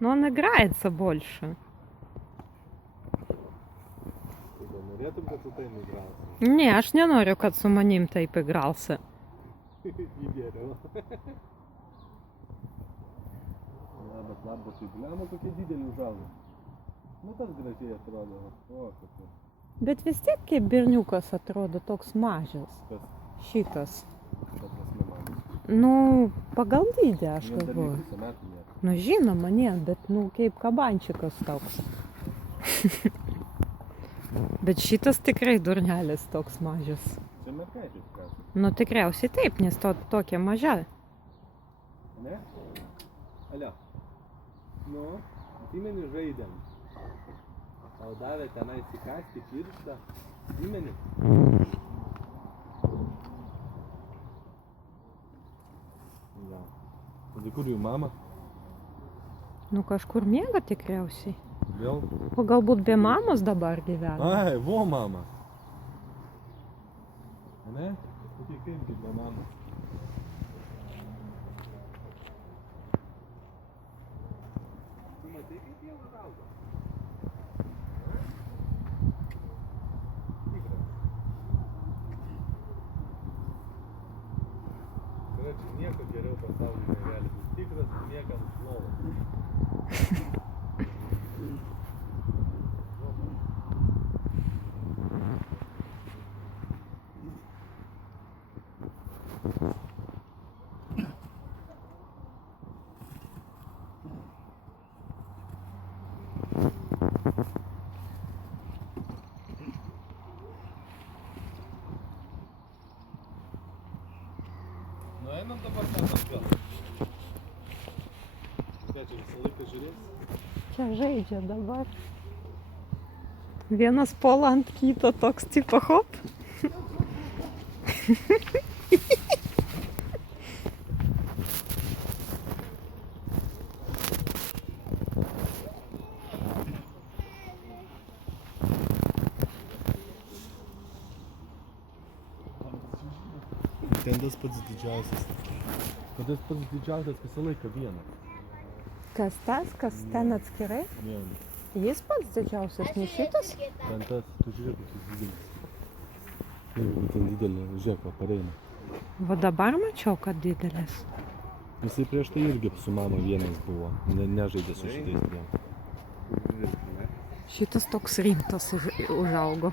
Но он играется больше. Не, aš nenoriu, kad su manim taip įgrausi. Bet labdatai, bliamo kokie dideli užaugo. Nu tas gražiai atrodo. O, kokie. Bet vis tiek kaip berniukas atrodo toks mažas. Kas? Šitas. Ta prasme man. Nu, pagal dydį aš Jam dar galvoju. pusę metų nėra. Nu, žinoma, ne, bet, nu, kaip kabančikas toks. Bet šitas tikrai durnelis toks mažas. Čia mergaitė tikriausiai. Nu, tikriausiai taip, nes tokia maža. Ne? Alio. Nu, atsimeni žaidėm. Tau davė tenai įsikasti pirštą. Atsimeni? Ja. Tada kur jų mama? Nu, kažkur miega tikriausiai. Vėl? O galbūt be mamos dabar gyvena. Ai, vo mama. Ne? Kokie kaipgi be mamos. Tu matai, kaip jie užaugo? Tikras. Čia nieko geriau pasaulyje negali būti. Tikras miega ant lovos. Nu einam dabar ten atgal. Ką čia visą laiką žiūrėsi? Čia žaidžia dabar. Vienas puola ant kito, toks tipo hop. Ten tas pats didžiausias. Kad tas pats didžiausias visą laiką vienas. Kas tas, kas ten atskirai? Mėly. Jis pats didžiausias, ne šitas? Ten tas, tu žiūrėk, koks jis didelis. Jeigu ten didelė, žiūrėk, va, pareina. Va dabar mačiau, kad didelis. Jisai prieš tai irgi su mama vienas buvo. Nežaidė su šitais dviem. Šitas toks rimtas užaugo.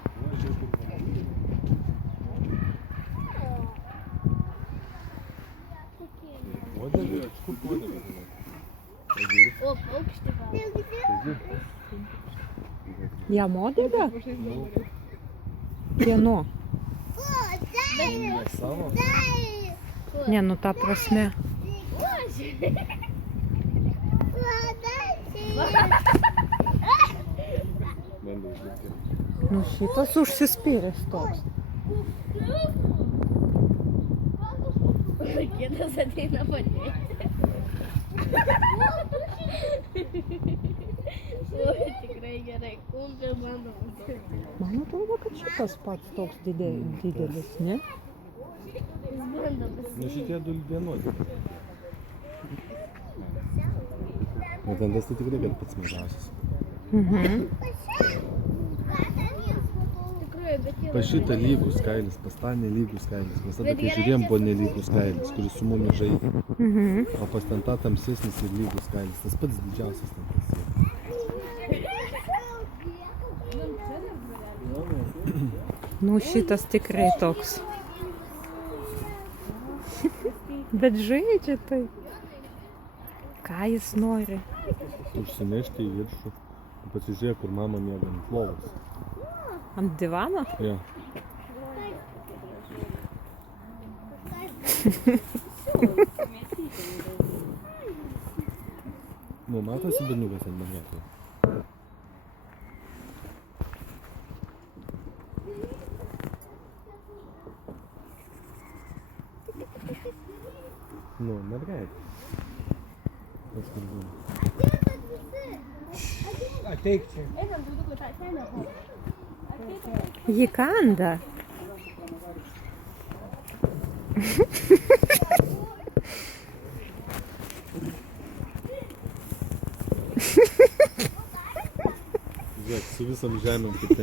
Uodegė, kur uodegė? O, paukštį gal. Jam uodega? Kieno? Ne savo? Ne, nu ta prasme. Bandau užlipti. Nu šitas užsispyręs toks. Kitas ateina padėti. Tikrai gerai, kumpė mano. Man atrodo, kad šitas pats toks didelis, ne? Jis bando Nu šitie du vienodi. O ten tas tai tikrai gal pats mažiausias. Mhm. Tikrai, bet jau. Pa šitą lygus kailis, pas tą nelygus kailis. Mes tada kai žiūrėjom buvo nelygus kailis, kuris su mumis žaidė. Mhm. O pas ten tą tamsesnis ir lygus kailis. Tas pats didžiausias ten tas yra. Nu šitas tikrai toks. Bet žaidžia tai. Ką jis nori? Užsinešti į viršų. Pasižiūrėk, kur mama miega ant lovos. Ant divano? Jo. Nu, matosi berniukas ant manęs. Nu, mergaitė. Tas kur būna. Ateik čia. Einam, duduku, tą kelią. Jį kanda. Žiūrėk, su visom žemėm kaip ten